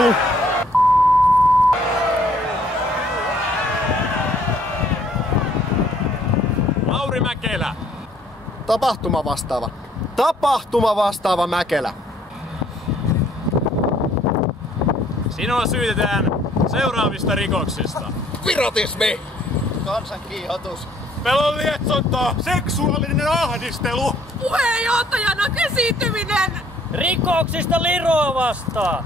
vittu! Lauri Mäkelä. Tapahtuma vastaava Mäkelä. Sinua syytetään seuraavista rikoksista. Piratismi! Kansankiihotus. Pelon lietsonta. Seksuaalinen ahdistelu. Puheenjohtajana esiintyminen. Rikoksista Liroa vastaan.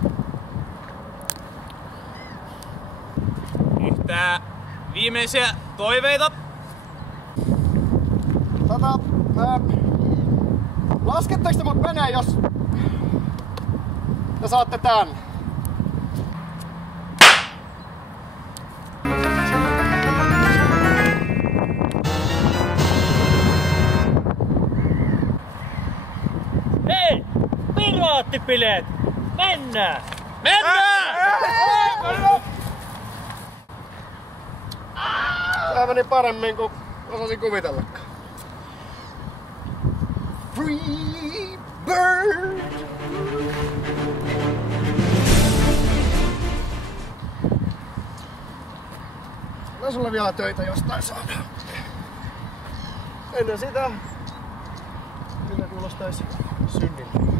Yhtää viimeisiä toiveita. Lasketteko te mut menee, jos te saatte tän? Hei! Piraattipileet! Mennään! Mennään! Tää meni paremmin kuin osasin kuvitellakaan. Free bird! Mä sulla vielä töitä jostain saada. Ennen sitä, kyllä kuulostaisi synniltä.